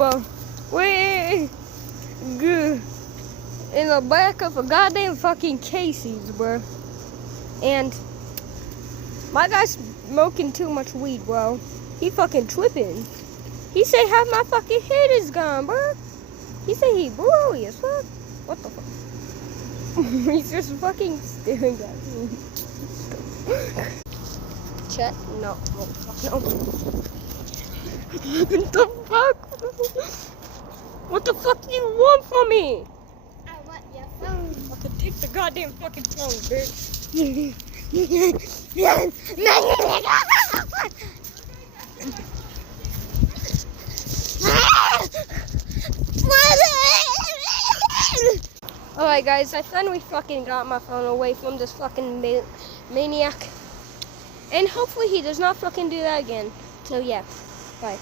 bro. We're good in the back of a goddamn fucking Casey's, bro. And my guy's smoking too much weed, bro. He fucking tripping. He say half my fucking head is gone, bro. He say he blurry as fuck. What the fuck? He's just fucking staring at me. Chat? No. No. What the fuck? What the fuck do you want from me? I want your phone. Fucking take the goddamn fucking phone, bitch. Alright guys, I finally fucking got my phone away from this fucking maniac. And hopefully he does not fucking do that again. So yeah, bye.